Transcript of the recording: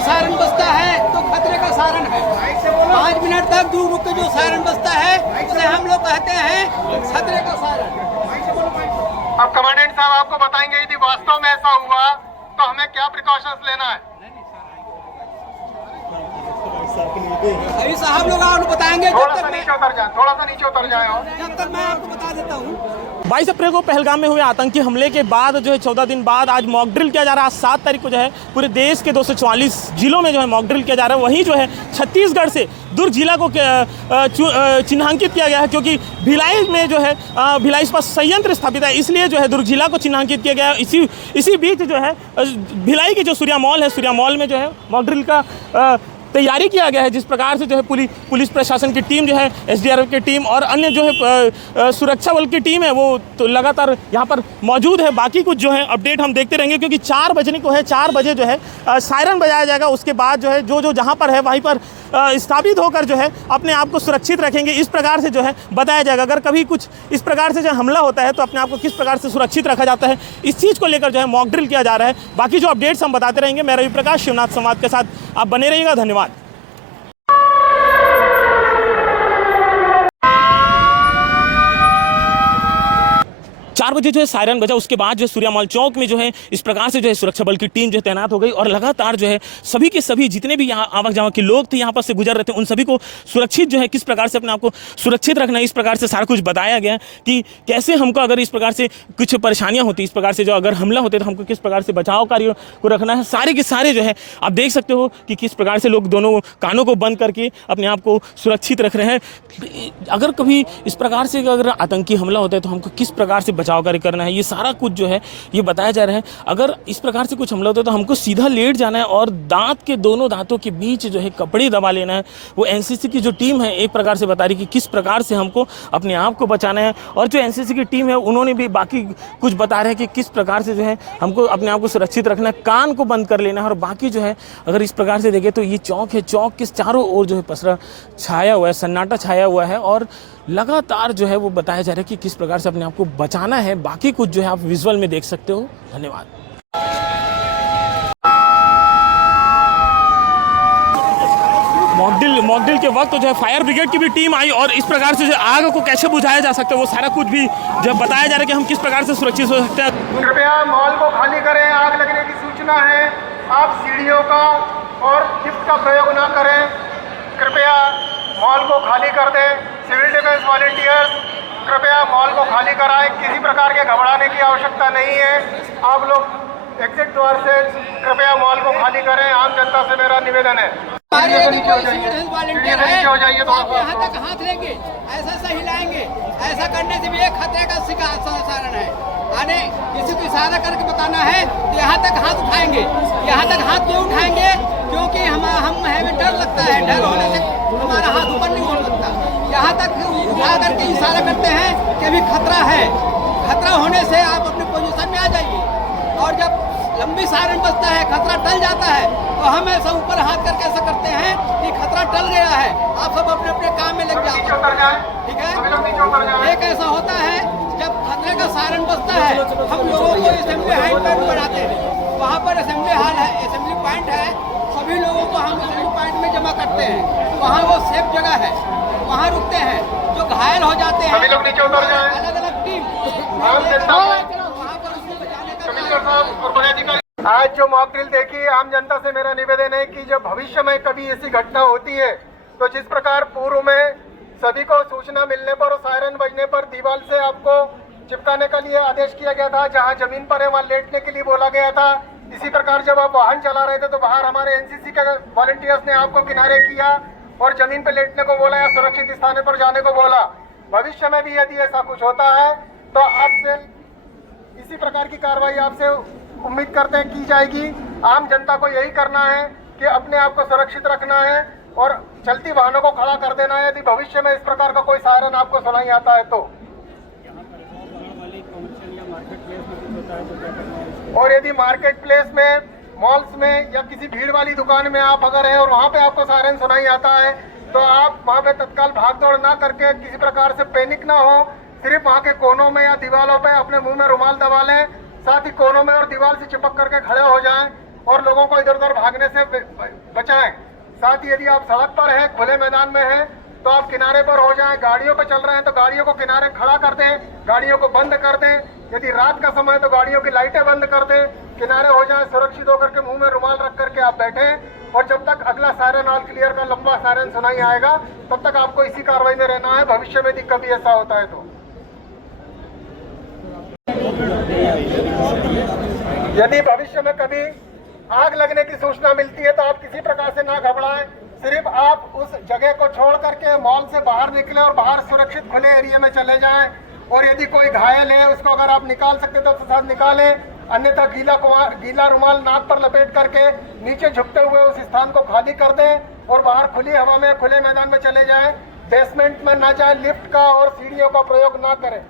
भी सायरन बजता है तो खतरे का सायरन है। 5 मिनट तक दूर रुक के जो सायरन बजता है उसे हम लोग कहते हैं खतरे का सायरन। अब कमांडेंट साहब आपको बताएंगे यदि वास्तव में ऐसा हुआ तो हमें क्या प्रिकॉशंस लेना है। अभी साहब लोग आपको बताएंगे। थोड़ा सा नीचे उतर जाए, थोड़ा सा नीचे उतर जाए। जब तक मैं आपको बता देता हूँ। 22 अप्रैल को पहलगाम में हुए आतंकी हमले के बाद जो है 14 दिन बाद आज मॉक ड्रिल किया जा रहा है। 7 तारीख को जो है पूरे देश के 244 जिलों में जो है मॉक ड्रिल किया जा रहा है। वहीं जो है छत्तीसगढ़ से दुर्ग जिला को चिन्हांकित किया गया है, क्योंकि भिलाई में जो है भिलाई इस्पात संयंत्र स्थापित है, इसलिए जो है दुर्ग जिला को चिन्हांकित किया गया है। इसी बीच जो है भिलाई की जो सूर्या मॉल है, सूर्या मॉल में जो है मॉक ड्रिल का तैयारी किया गया है। जिस प्रकार से जो है पुलिस प्रशासन की टीम जो है, SDRF की टीम और अन्य जो है सुरक्षा बल की टीम है वो तो लगातार यहाँ पर मौजूद है। बाकी कुछ जो है अपडेट हम देखते रहेंगे, क्योंकि 4 बजने को है। 4 बजे जो है सायरन बजाया जाएगा। उसके बाद जो है जो जहाँ पर है वहीं पर स्थापित होकर जो है अपने आप को सुरक्षित रखेंगे। इस प्रकार से जो है बताया जाएगा। अगर कभी कुछ इस प्रकार से जो हमला होता है तो अपने आप को किस प्रकार से सुरक्षित रखा जाता है, इस चीज़ को लेकर जो है मॉक ड्रिल किया जा रहा है। बाकी जो अपडेट्स हम बताते रहेंगे। मैं रवि प्रकाश, शिवनाथ संवाद के साथ आप बने रहिएगा। धन्यवाद। 4 बजे जो है सायरन बजा। उसके बाद जो है सूर्या मॉल चौक में जो है इस प्रकार से जो है सुरक्षा बल की टीम जो है तैनात हो गई और लगातार जो है सभी के सभी जितने भी यहाँ आवक जावक के लोग थे, यहाँ पर से गुजर रहे थे, उन सभी को सुरक्षित जो है किस प्रकार से अपने आप को सुरक्षित रखना है, इस प्रकार से सारा कुछ बताया गया कि कैसे हमको अगर इस प्रकार से कुछ परेशानियाँ होती, इस प्रकार से जो अगर हमला होते तो हमको किस प्रकार से बचाव कार्य को रखना है। सारे के सारे जो है आप देख सकते हो कि किस प्रकार से लोग दोनों कानों को बंद करके अपने आप को सुरक्षित रख रहे हैं। अगर कभी इस प्रकार से अगर आतंकी हमला होता है तो हमको किस प्रकार से बचाव कार्य करना है, ये सारा कुछ जो है ये बताया जा रहा है। अगर इस प्रकार से कुछ हमला होता है तो हमको सीधा लेट जाना है और दांत के दोनों दांतों के बीच जो है कपड़े दबा लेना है। वो एनसीसी की जो टीम है एक प्रकार से बता रही कि किस प्रकार से हमको अपने आप को बचाना है, और जो एनसीसी की टीम है उन्होंने भी बाकी कुछ बता रहे हैं कि किस प्रकार से जो है हमको अपने आप को सुरक्षित रखना है, कान को बंद कर लेना है। और बाकी जो है अगर इस प्रकार से देखें तो ये चौक है, चौक के चारों ओर जो है पसरा छाया हुआ है, सन्नाटा छाया हुआ है और लगातार जो है वो बताया जा रहा है कि किस प्रकार से अपने आप को बचाना है। बाकी कुछ जो है आप विजुअल में देख सकते हो। धन्यवाद। मॉक ड्रिल के वक्त जो है फायर ब्रिगेड की भी टीम आई और इस प्रकार से जो आग को कैसे बुझाया जा सकता है वो सारा कुछ भी जब बताया जा रहा है कि हम किस प्रकार से सुरक्षित हो सकते हैं। कृपया मॉल को खाली करें। आग लगने की सूचना है। आप सीढ़ियों का और लिफ्ट का प्रयोग ना करें। कृपया मॉल को खाली कर दें। सिविल डिफेंस वॉलंटियर्स कृपया मॉल को खाली कराएं। किसी प्रकार के घबराने की आवश्यकता नहीं है। आप लोग एग्जिट द्वार से कृपया मॉल को खाली करें। आम जनता से मेरा निवेदन है। वॉलंटियर है तो आप यहाँ तक हाथ लेंगे, ऐसा ऐसा हिलाएंगे, ऐसा करने से भी एक खतरे का सायरन है। आने किसी को इशारा करके बताना है तो यहाँ तक हाथ उठाएंगे। यहाँ तक हाथ क्यों उठाएंगे? क्योंकि हमें डर लगता है। डर होने से हमारा हाथ ऊपर नहीं हो सकता। यहाँ तक उठा करके इशारा करते हैं कि अभी खतरा है। खतरा होने से आप अपने पोजीशन में आ जाइए, और जब लंबी सायरन बजता है, खतरा टल जाता है, तो हम ऐसा ऊपर हाथ करके ऐसा करते हैं कि खतरा टल गया है। आप सब अपने अपने काम में लग जाओ, ठीक है। एक ऐसा होता है जब खतरे का सायरन बजता है, हम लोगों को असेंबली हाइट पर बनाते हैं। वहाँ पर असेंबली हॉल है, असेंबली पॉइंट है। सभी लोगों को हम असेंबली पॉइंट में जमा करते हैं। वहाँ वो सेफ जगह है, वहाँ रुकते हैं। जो घायल हो जाते हैं अलग अलग टीम वहाँ पर उसको बचाने का। आज जो मॉक ड्रिल देखी, आम जनता से मेरा निवेदन है कि जब भविष्य में कभी ऐसी घटना होती है तो जिस प्रकार पूर्व में सभी को सूचना मिलने पर और सायरन बजने पर दीवार से आपको चिपकाने के लिए आदेश किया गया था, जहां जमीन पर है वहां लेटने के लिए बोला गया था। इसी प्रकार जब आप वाहन चला रहे थे तो बाहर हमारे एनसीसी के वॉलंटियर्स ने आपको किनारे किया और जमीन पर लेटने को बोला या सुरक्षित स्थान पर जाने को बोला। भविष्य में भी यदि ऐसा कुछ होता है तो आपसे इसी प्रकार की कार्रवाई आपसे उम्मीद करते हैं की जाएगी। आम जनता को यही करना है कि अपने आप को सुरक्षित रखना है और चलती वाहनों को खड़ा कर देना है यदि भविष्य में इस प्रकार का कोई सायरन आपको सुनाई आता है तो। और यदि मार्केट प्लेस में, मॉल्स में या किसी भीड़ वाली दुकान में आप अगर हैं और वहाँ पे आपको सायरन सुनाई आता है तो आप वहाँ पे तत्काल भाग दौड़ ना करके किसी प्रकार से पैनिक ना हो। सिर्फ वहाँ के कोनों में या दीवारों पे अपने मुंह में रुमाल दबा लें, साथ ही कोनों में और दीवार से चिपक करके खड़े हो जाएं और लोगों को इधर उधर भागने से साथ ही यदि आप सड़क पर हैं, खुले मैदान में हैं, तो आप किनारे पर हो जाएं। गाड़ियों पर चल रहे हैं तो गाड़ियों को किनारे खड़ा कर दें, गाड़ियों को बंद कर दें। यदि रात का समय है तो गाड़ियों की लाइटें बंद कर दें, किनारे हो जाएं, सुरक्षित होकर के मुंह में रुमाल रख करके आप बैठें। और जब तक अगला सायरन ऑल क्लियर का लंबा सायरन सुनाई आएगा तब तक आपको इसी कार्रवाई में रहना है। भविष्य में यदि कभी ऐसा होता है तो यदि भविष्य में कभी आग लगने की सूचना मिलती है तो आप किसी प्रकार से ना घबराएं। सिर्फ आप उस जगह को छोड़ करके मॉल से बाहर निकले और बाहर सुरक्षित खुले एरिया में चले जाएं। और यदि कोई घायल है उसको अगर आप निकाल सकते तो साथ निकालें, अन्यथा गीला रुमाल नाक पर लपेट करके नीचे झुकते हुए उस स्थान को खाली कर दें और बाहर खुली हवा में खुले मैदान में चले जाएं। बेसमेंट में ना जाएं, लिफ्ट का और सीढ़ियों का प्रयोग ना करें।